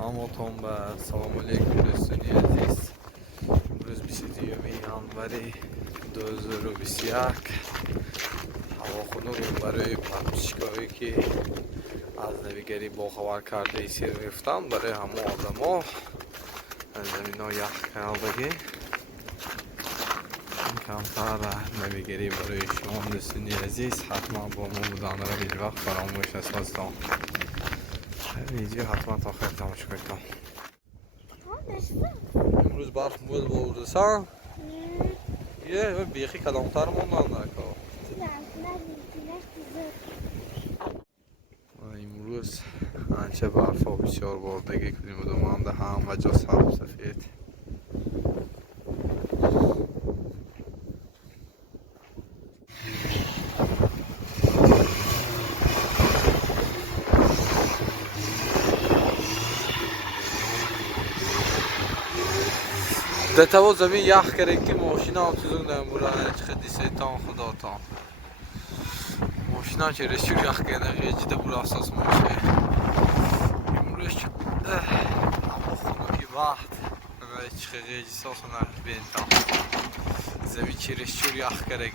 همتون به سلام علیکم دوستانی عزیز. امروز 22 ژانویه 2021 هوا خنک برای پرچگاهی که از نویگری باخبر کرده سیر میفتم برای همه آدما زمین ها یخ کردگی کمتر نویگری برای شما دوستانی عزیز. حتما با ما بودن را هیچ وقت فراموش نسازتان. ویدیو حتما تا آخر تماشا کنید. امروز برف بود بردسان یه بیخی کلامتر موندن نکا امروز انچه برف ها بسیار بردگی کنیمدام هم همه جا سبز سفید. دتاو زمین یخ کرد که ماشینا هم چیزون نمورا چه دیسیتان خدا تا ماشینا چه رشور یخ کرده غیجی ده برا اساس ماشه امروز اما خونکی وقت چه غیجی ساسو نرد بینتان زمین چه رشور یخ کرده